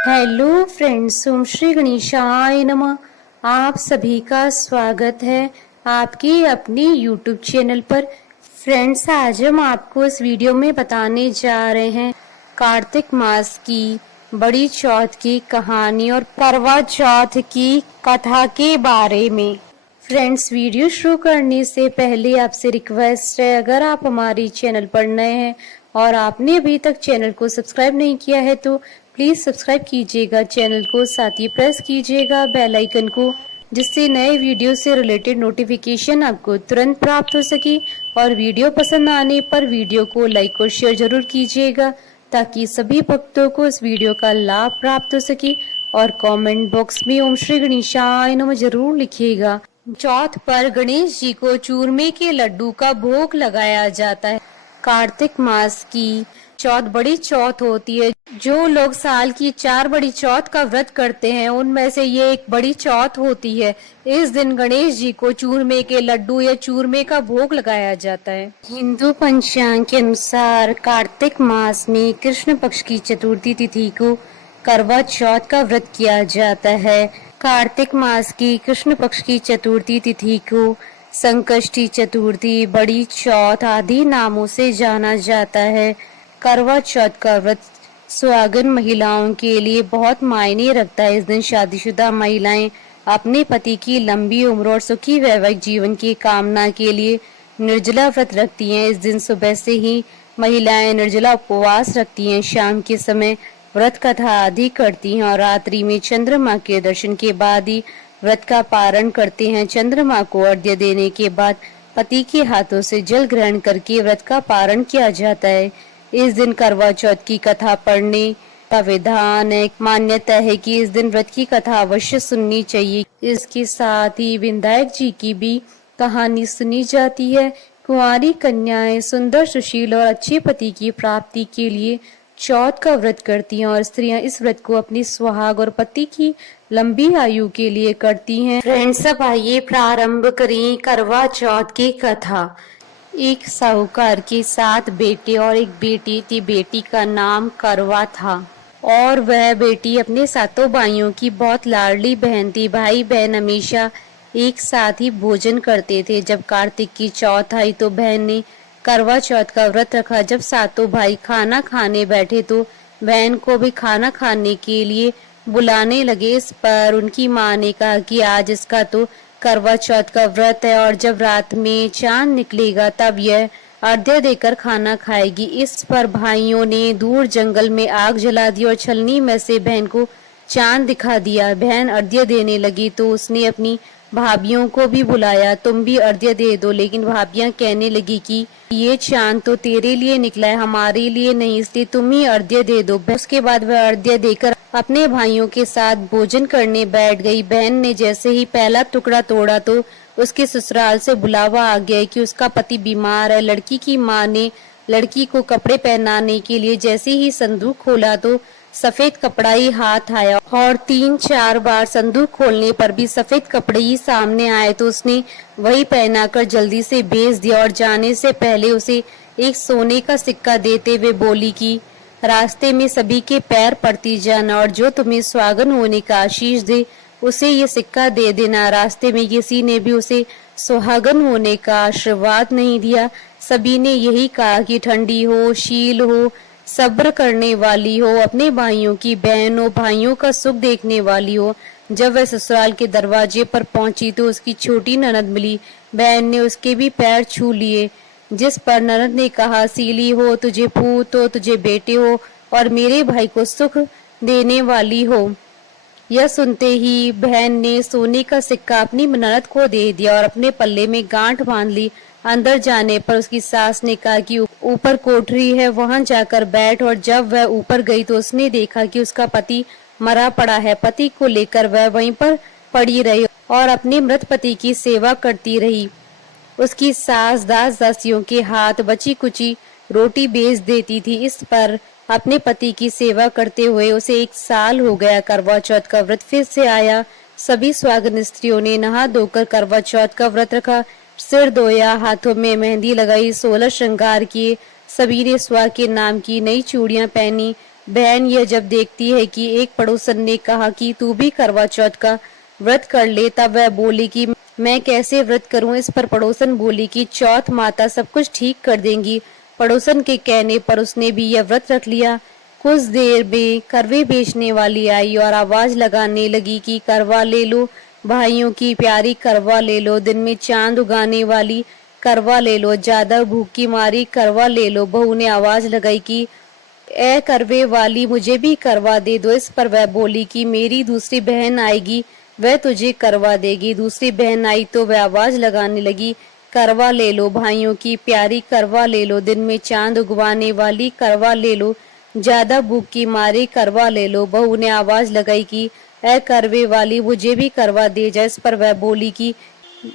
Hello friends, ओम श्री गणेशाय नमः। आप सभी का स्वागत है आपके अपने यूट्यूब चैनल पर। फ्रेंड्स, आज हम आपको इस वीडियो में बताने जा रहे हैं कार्तिक मास की बड़ी चौथ की कहानी और करवा चौथ की कथा के बारे में। फ्रेंड्स, वीडियो शुरू करने से पहले आपसे रिक्वेस्ट है, अगर आप हमारी चैनल पर नए हैं और आपने अभी तक चैनल को सब्सक्राइब नहीं किया है तो प्लीज सब्सक्राइब कीजिएगा चैनल को, साथ ही प्रेस कीजिएगा बेल आइकन को, जिससे नए वीडियो से रिलेटेड नोटिफिकेशन आपको तुरंत प्राप्त हो सके। और वीडियो पसंद आने पर वीडियो को लाइक और शेयर जरूर कीजिएगा ताकि सभी भक्तों को इस वीडियो का लाभ प्राप्त हो सके। और कमेंट बॉक्स में ओम श्री गणेशाय नमः जरूर लिखिएगा। चौथ पर गणेश जी को चूरमे के लड्डू का भोग लगाया जाता है। कार्तिक मास की चौथ बड़ी चौथ होती है। जो लोग साल की 4 बड़ी चौथ का व्रत करते हैं उनमें से ये एक बड़ी चौथ होती है। इस दिन गणेश जी को चूरमे के लड्डू या चूरमे का भोग लगाया जाता है। हिंदू पंचांग के अनुसार कार्तिक मास में कृष्ण पक्ष की चतुर्थी तिथि को करवा चौथ का व्रत किया जाता है। कार्तिक मास की कृष्ण पक्ष की चतुर्थी तिथि को संकष्टी चतुर्थी, बड़ी चौथ आदि नामों से जाना जाता है। करवा चौथ का व्रत सुहागन महिलाओं के लिए बहुत मायने रखता है। इस दिन शादीशुदा महिलाएं अपने पति की लंबी उम्र और सुखी वैवाहिक जीवन की कामना के लिए निर्जला व्रत रखती हैं। इस दिन सुबह से ही महिलाएं निर्जला उपवास रखती हैं, शाम के समय व्रत कथा आदि करती हैं और रात्रि में चंद्रमा के दर्शन के बाद ही व्रत का पारण करते हैं। चंद्रमा को अर्घ्य देने के बाद पति के हाथों से जल ग्रहण करके व्रत का पारण किया जाता है। इस दिन करवा चौथ की कथा पढ़ने का विधान है। मान्यता है कि इस दिन व्रत की कथा अवश्य सुननी चाहिए। इसके साथ ही विनायक जी की भी कहानी सुनी जाती है। कुंवारी कन्याएं सुंदर, सुशील और अच्छे पति की प्राप्ति के लिए चौथ का व्रत करती हैं और स्त्रियां इस व्रत को अपनी सुहाग और पति की लंबी आयु के लिए करती हैं। फ्रेंड्स, अब आइए प्रारंभ करें करवा चौथ की कथा। एक साहूकार के 7 बेटे और एक बेटी थी। बेटी का नाम करवा था और वह बेटी अपने सातों भाइयों की बहुत लाडली बहन थी। भाई बहन हमेशा एक साथ ही भोजन करते थे। जब कार्तिक की चौथ आई तो बहन ने करवा चौथ का व्रत रखा। जब सातों भाई खाना खाने बैठे तो बहन को भी खाना खाने के लिए बुलाने लगे। इस पर उनकी माँ ने कहा कि आज इसका तो करवा चौथ का व्रत है और जब रात में चांद निकलेगा तब यह अर्घ्य देकर खाना खाएगी। इस पर भाइयों ने दूर जंगल में आग जला दी और छलनी में से बहन को चांद दिखा दिया। बहन अर्घ्य देने लगी तो उसने अपनी भाभियों को भी बुलाया, तुम भी अर्घ्य दे दो। लेकिन भाभियां कहने लगी कि ये चांद तो तेरे लिए निकला है, हमारे लिए नहीं, इसलिए तुम ही अर्घ्य दे दो। उसके बाद वह अर्घ्य देकर अपने भाइयों के साथ भोजन करने बैठ गई। बहन ने जैसे ही पहला टुकड़ा तोड़ा तो उसके ससुराल से बुलावा आ गया कि उसका पति बीमार है। लड़की की माँ ने लड़की को कपड़े पहनाने के लिए जैसे ही संदूक खोला तो सफेद कपड़ा ही हाथ आया और 3-4 बार संदूक खोलने पर भी सफेद कपड़े ही सामने आए तो उसने वही पहनाकर जल्दी से भेज दिया और जाने से पहले उसे एक सोने का सिक्का देते हुए बोली कि रास्ते में सभी के पैर पड़ती जाना और जो तुम्हें स्वागन होने का आशीष दे उसे ये सिक्का दे देना। रास्ते में किसी ने भी उसे सुहागन होने का आशीर्वाद नहीं दिया। सभी ने यही कहा कि ठंडी हो, शील हो, सब्र करने वाली हो, अपने भाइयों की बहन हो, भाइयों का सुख देखने वाली हो। जब वह ससुराल के दरवाजे पर पहुंची तो उसकी छोटी ननद मिली। बहन ने उसके भी पैर छू लिए, जिस पर ननद ने कहा, सीली हो, तुझे पूत हो, तुझे बेटे हो और मेरे भाई को सुख देने वाली हो। यह सुनते ही बहन ने सोने का सिक्का अपनी ननद को दे दिया और अपने पल्ले में गांठ बांध ली। अंदर जाने पर उसकी सास ने कहा कि ऊपर कोठरी है, वहां जाकर बैठ। और जब वह ऊपर गई तो उसने देखा कि उसका पति मरा पड़ा है। पति को लेकर वह वहीं पर पड़ी रही और अपने मृत पति की सेवा करती रही। उसकी सास दास दासियों के हाथ बची कुची रोटी बेच देती थी। इस पर अपने पति की सेवा करते हुए उसे 1 साल हो गया। करवा चौथ का व्रत फिर से आया। सभी सुहागन स्त्रियों ने नहा धोकर करवा चौथ का व्रत रखा, सिर धोया, हाथों में मेहंदी लगाई, 16 श्रृंगार किए। सभी ने सुहाग के नाम की नई चूड़ियां पहनी। बहन यह जब देखती है कि एक पड़ोसन ने कहा कि तू भी करवा चौथ का व्रत कर ले, तब वह बोली कि मैं कैसे व्रत करूं। इस पर पड़ोसन बोली कि चौथ माता सब कुछ ठीक कर देंगी। पड़ोसन के कहने पर उसने भी यह व्रत रख लिया। कुछ देर में करवे बेचने वाली आई और आवाज लगाने लगी कि करवा ले लो भाइयों की प्यारी, करवा ले लो, दिन में चांद उगाने वाली, करवा ले लो, ज्यादा भूख की मारी, करवा ले लो। बहू ने आवाज लगाई कि ए करवे वाली, मुझे भी करवा दे दो। इस पर वह बोली कि मेरी दूसरी बहन आएगी, वह तुझे करवा देगी। दूसरी बहन आई तो वह आवाज लगाने लगी, करवा ले लो भाइयों की प्यारी, करवा ले लो, दिन में चांद उगवाने वाली, करवा ले लो, ज्यादा भूख की मारी, करवा ले लो। बहू ने आवाज लगाई कि ए करवे वाली, मुझे भी करवा दे जा। इस पर वह बोली कि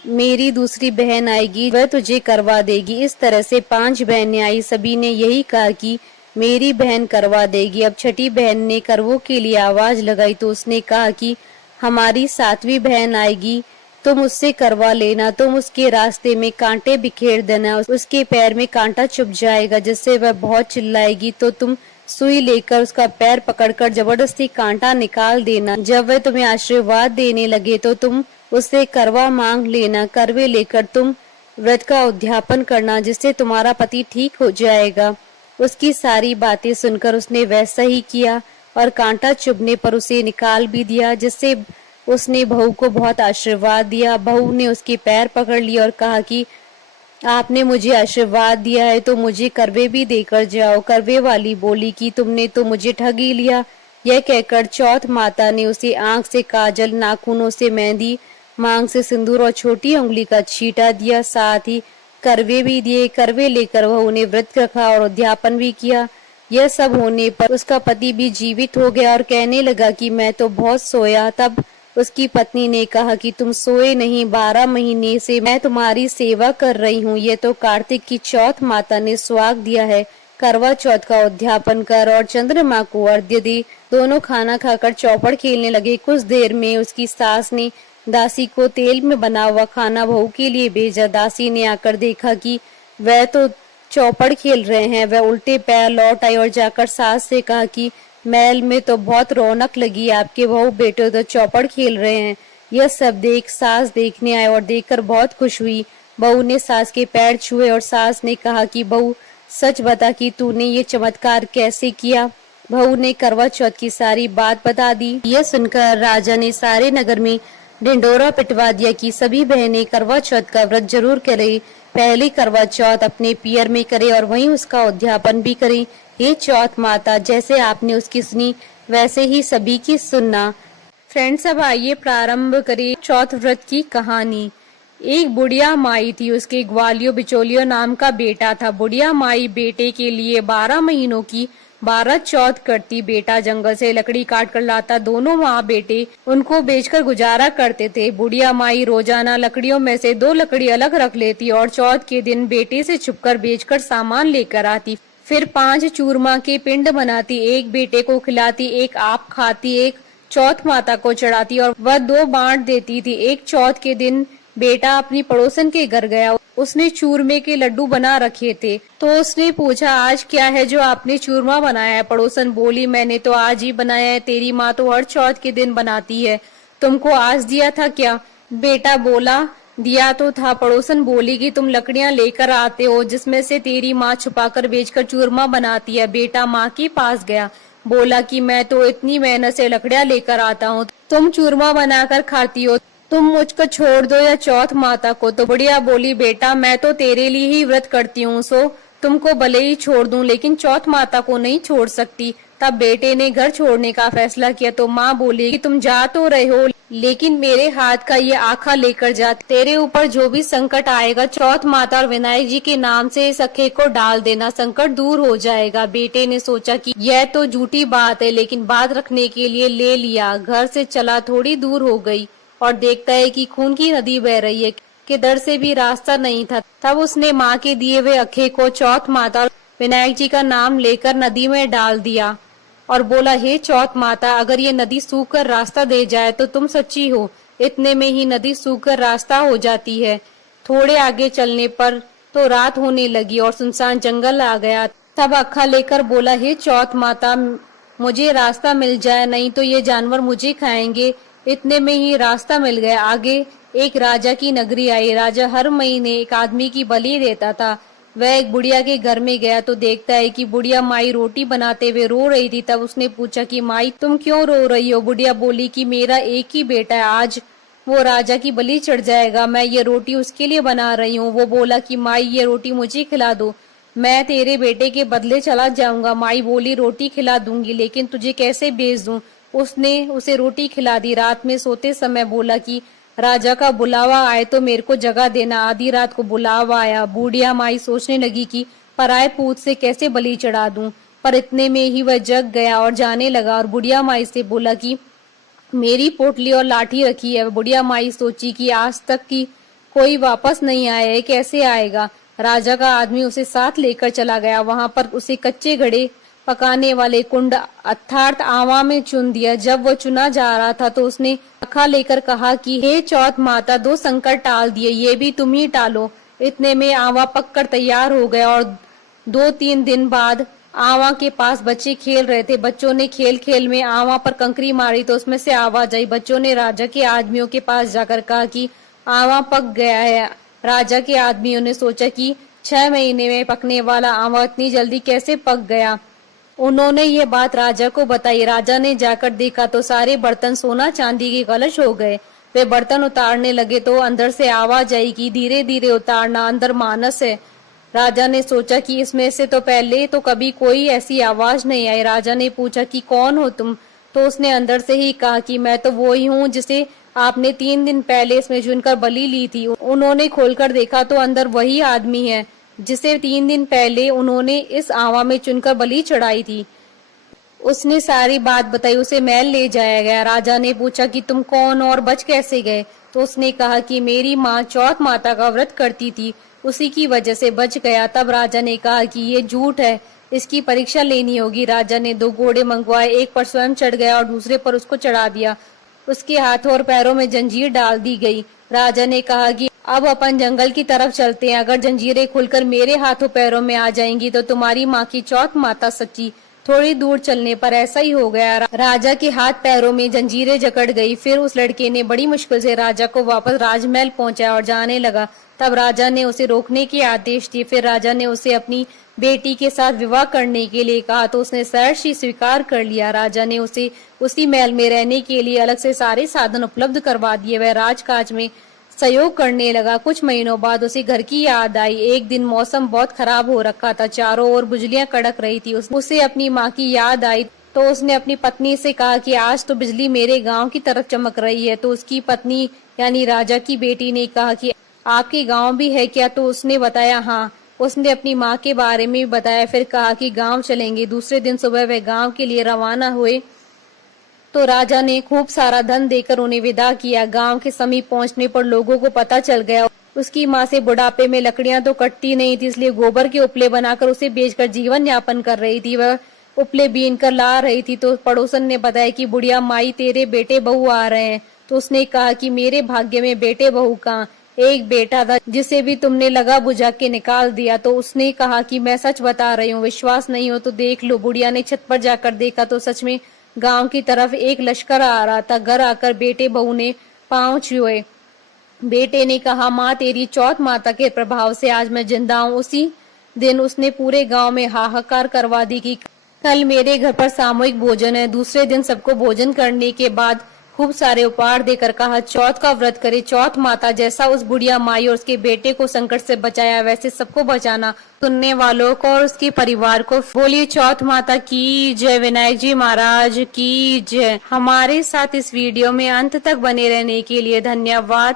मेरी दूसरी बहन आएगी, वह तुझे करवा देगी। इस तरह से 5 बहनें आई, सभी ने यही कहा कि मेरी बहन करवा देगी। अब छठी बहन ने करवों के लिए आवाज लगाई तो उसने कहा कि हमारी 7वीं बहन आएगी, तुम उससे करवा लेना। तुम उसके रास्ते में कांटे बिखेर देना, उसके पैर में कांटा चुभ जाएगा, जिससे वह बहुत चिल्लाएगी तो तुम सुई लेकर उसका पैर पकड़कर जबरदस्ती कांटा निकाल देना। जब वह तुम्हें आशीर्वाद देने लगे तो तुम उससे करवा मांग लेना। करवे लेकर तुम व्रत का उद्यापन करना, जिससे तुम्हारा पति ठीक हो जाएगा। उसकी सारी बातें सुनकर उसने वैसा ही किया और कांटा चुभने पर उसे निकाल भी दिया, जिससे उसने बहू को बहुत आशीर्वाद दिया। बहू ने उसके पैर पकड़ लिए और कहा कि आपने मुझे आशीर्वाद दिया है तो मुझे करवे भी देकर जाओ। करवे वाली बोली कि तुमने तो मुझे ठग ही लिया। यह कहकर चौथ माता ने उसे आंख से काजल, नाखूनों से मेहंदी, मांग से सिंदूर और छोटी उंगली का छींटा दिया, साथ ही करवे भी दिए। करवे लेकर वह उन्हें व्रत रखा और उद्यापन भी किया। यह सब होने पर उसका पति भी जीवित हो गया और कहने लगा कि मैं तो बहुत सोया। तब उसकी पत्नी ने कहा कि तुम सोए नहीं, 12 महीने से मैं तुम्हारी सेवा कर रही हूँ। ये तो कार्तिक की चौथ माता ने सुहाग दिया है। करवा चौथ का उद्यापन कर और चंद्रमा को अर्घ्य दे। दोनों खाना खाकर चौपड़ खेलने लगे। कुछ देर में उसकी सास ने दासी को तेल में बना हुआ खाना बहू के लिए भेजा। दासी ने आकर देखा कि वह तो चौपड़ खेल रहे हैं। वह उल्टे पैर लौट आई और जाकर सास से कहा कि महल में तो बहुत रौनक लगी, आपके बहू बेटे तो चौपड़ खेल रहे हैं। यह सब देख सास देखने आए और देखकर बहुत खुश हुई। बहू ने सास के पैर छुए और सास ने कहा कि बहू सच बता कि तूने ये चमत्कार कैसे किया। बहू ने करवा चौथ की सारी बात बता दी। यह सुनकर राजा ने सारे नगर में ढिंडोरा पिटवा दिया कि सभी बहनें करवा चौथ का व्रत जरूर करें। पहली करवा चौथ अपने पियर में करे और वहीं उसका उद्यापन भी करें। हे चौथ माता, जैसे आपने उसकी सुनी वैसे ही सभी की सुनना। फ्रेंड्स, अब आइए प्रारंभ करें चौथ व्रत की कहानी। एक बुढ़िया माई थी, उसके ग्वालियो बिचौलियो नाम का बेटा था। बुढ़िया माई बेटे के लिए 12 महीनों की 12 चौथ करती। बेटा जंगल से लकड़ी काट कर लाता। दोनों माँ बेटे उनको बेचकर गुजारा करते थे। बुढ़िया माई रोजाना लकड़ियों में से 2 लकड़ी अलग रख लेती और चौथ के दिन बेटे से छुपकर बेचकर सामान लेकर आती। फिर 5 चूरमा के पिंड बनाती, एक बेटे को खिलाती, एक आप खाती, एक चौथ माता को चढ़ाती और वह 2 बांट देती थी। एक चौथ के दिन बेटा अपनी पड़ोसन के घर गया। उसने चूरमे के लड्डू बना रखे थे तो उसने पूछा, आज क्या है जो आपने चूरमा बनाया है? पड़ोसन बोली, मैंने तो आज ही बनाया है, तेरी माँ तो हर चौथ के दिन बनाती है, तुमको आज दिया था क्या? बेटा बोला, दिया तो था। पड़ोसन बोली कि तुम लकड़ियां लेकर आते हो जिसमें से तेरी माँ छुपाकर बेचकर चूरमा बनाती है। बेटा माँ के पास गया, बोला कि मैं तो इतनी मेहनत से लकड़ियां लेकर आता हूँ, तुम चूरमा बनाकर खाती हो, तुम मुझको छोड़ दो या चौथ माता को। तो बुढ़िया बोली, बेटा मैं तो तेरे लिए ही व्रत करती हूँ, सो तुमको भले ही छोड़ दूं, लेकिन चौथ माता को नहीं छोड़ सकती। तब बेटे ने घर छोड़ने का फैसला किया तो माँ बोली कि तुम जा तो रहे हो, लेकिन मेरे हाथ का ये आखा लेकर जा। तेरे ऊपर जो भी संकट आएगा चौथ माता और विनायक जी के नाम से इस अखे को डाल देना, संकट दूर हो जाएगा। बेटे ने सोचा कि यह तो झूठी बात है, लेकिन बात रखने के लिए ले लिया। घर से चला, थोड़ी दूर हो गई और देखता है कि खून की नदी बह रही है, किधर से भी रास्ता नहीं था। तब उसने माँ के दिए हुए अखे को चौथ माता और विनायक जी का नाम लेकर नदी में डाल दिया और बोला, हे चौथ माता, अगर ये नदी सूखकर रास्ता दे जाए तो तुम सच्ची हो। इतने में ही नदी सूखकर रास्ता हो जाती है। थोड़े आगे चलने पर तो रात होने लगी और सुनसान जंगल आ गया। तब अखा लेकर बोला, हे चौथ माता, मुझे रास्ता मिल जाए, नहीं तो ये जानवर मुझे खाएंगे। इतने में ही रास्ता मिल गया। आगे एक राजा की नगरी आई। राजा हर महीने एक आदमी की बलि देता था। वह एक बुढ़िया के घर में गया तो देखता है कि बुढ़िया माई रोटी बनाते हुए रो रही थी। तब उसने पूछा कि माई तुम क्यों रो रही हो? बुढ़िया बोली कि मेरा एक ही बेटा है, आज वो राजा की बलि चढ़ जाएगा, मैं ये रोटी उसके लिए बना रही हूँ। वो बोला कि माई ये रोटी मुझे खिला दो, मैं तेरे बेटे के बदले चला जाऊंगा। माई बोली रोटी खिला दूंगी, लेकिन तुझे कैसे भेज दूं? उसने उसे रोटी खिला दी। रात में सोते समय बोला कि राजा का बुलावा आए तो मेरे को जगह देना। आधी रात को बुलावा आया। बूढ़िया माई सोचने लगी कि पराए पूत से कैसे बलि चढ़ा दूं, पर इतने में ही वह जग गया और जाने लगा और बुढ़िया माई से बोला कि मेरी पोटली और लाठी रखी है। बुढ़िया माई सोची कि आज तक की कोई वापस नहीं आया है, कैसे आएगा? राजा का आदमी उसे साथ लेकर चला गया। वहां पर उसे कच्चे घड़े पकाने वाले कुंड अर्थात आवा में चुन दिया। जब वो चुना जा रहा था तो उसने अखा लेकर कहा कि हे चौथ माता, दो संकट टाल दिए, ये भी तुम ही टालो। इतने में आवा पककर तैयार हो गया और 2-3 दिन बाद आवा के पास बच्चे खेल रहे थे। बच्चों ने खेल खेल में आवा पर कंकरी मारी तो उसमें से आवाज आई। बच्चों ने राजा के आदमियों के पास जाकर कहा कि आवा पक गया है। राजा के आदमियों ने सोचा कि 6 महीने में पकने वाला आवा इतनी जल्दी कैसे पक गया। उन्होंने ये बात राजा को बताई। राजा ने जाकर देखा तो सारे बर्तन सोना चांदी के कलश हो गए। वे बर्तन उतारने लगे तो अंदर से आवाज आई कि धीरे धीरे उतारना, अंदर मानस है। राजा ने सोचा कि इसमें से तो पहले तो कभी कोई ऐसी आवाज नहीं आई। राजा ने पूछा कि कौन हो तुम? तो उसने अंदर से ही कहा कि मैं तो वो ही हूँ जिसे आपने 3 दिन पहले इसमें चुनकर बलि ली थी। उन्होंने खोलकर देखा तो अंदर वही आदमी है जिसे 3 दिन पहले उन्होंने इस आवा में चुनकर बलि चढ़ाई थी। उसने सारी बात बताई। उसे महल ले जाया गया। राजा ने पूछा कि तुम कौन और बच कैसे गए? तो उसने कहा कि मेरी माँ चौथ माता का व्रत करती थी, उसी की वजह से बच गया। तब राजा ने कहा कि ये झूठ है, इसकी परीक्षा लेनी होगी। राजा ने 2 घोड़े मंगवाए, एक पर स्वयं चढ़ गया और दूसरे पर उसको चढ़ा दिया। उसके हाथों और पैरों में जंजीर डाल दी गई। राजा ने कहा कि अब अपन जंगल की तरफ चलते हैं। अगर जंजीरें खुलकर मेरे हाथों पैरों में आ जाएंगी तो तुम्हारी माँ की चौथ माता सच्ची। थोड़ी दूर चलने पर ऐसा ही हो गया। राजा के हाथ पैरों में जंजीरें जकड़ गई। फिर उस लड़के ने बड़ी मुश्किल से राजा को वापस राजमहल पहुंचाया और जाने लगा। तब राजा ने उसे रोकने के आदेश दिए। फिर राजा ने उसे अपनी बेटी के साथ विवाह करने के लिए कहा तो उसने सहर्ष ही स्वीकार कर लिया। राजा ने उसे उसी महल में रहने के लिए अलग से सारे साधन उपलब्ध करवा दिए। वह राजकाज में सहयोग करने लगा। कुछ महीनों बाद उसे घर की याद आई। एक दिन मौसम बहुत खराब हो रखा था, चारों ओर बिजलियां कड़क रही थी। उसे अपनी माँ की याद आई तो उसने अपनी पत्नी से कहा कि आज तो बिजली मेरे गांव की तरफ चमक रही है। तो उसकी पत्नी यानी राजा की बेटी ने कहा कि आपके गांव भी है क्या? तो उसने बताया हाँ। उसने अपनी माँ के बारे में बताया। फिर कहा कि गांव चलेंगे। दूसरे दिन सुबह वे गांव के लिए रवाना हुए तो राजा ने खूब सारा धन देकर उन्हें विदा किया। गांव के समीप पहुंचने पर लोगों को पता चल गया उसकी माँ से बुढ़ापे में लकड़ियां तो कटती नहीं थी, इसलिए गोबर के उपले बनाकर उसे बेचकर जीवन यापन कर रही थी। वह उपले बीन कर ला रही थी तो पड़ोसन ने बताया कि बुढ़िया माई तेरे बेटे बहू आ रहे हैं। तो उसने कहा कि मेरे भाग्य में बेटे बहू कहाँ, एक बेटा था जिसे भी तुमने लगा बुझा के निकाल दिया। तो उसने कहा कि मैं सच बता रही हूँ, विश्वास नहीं हो तो देख लो। बुढ़िया ने छत पर जाकर देखा तो सच में गांव की तरफ एक लश्कर आ रहा था। घर आकर बेटे बहू ने पांव छुए। बेटे ने कहा माँ तेरी चौथ माता के प्रभाव से आज मैं जिंदा हूँ। उसी दिन उसने पूरे गांव में हाहाकार करवा दी कि कल मेरे घर पर सामूहिक भोजन है। दूसरे दिन सबको भोजन करने के बाद खूब सारे उपहार देकर कहा चौथ का व्रत करे। चौथ माता जैसा उस बुढ़िया माई और उसके बेटे को संकट से बचाया वैसे सबको बचाना। सुनने वालों को और उसके परिवार को बोलिए चौथ माता की जय, विनायक जी महाराज की जय। हमारे साथ इस वीडियो में अंत तक बने रहने के लिए धन्यवाद।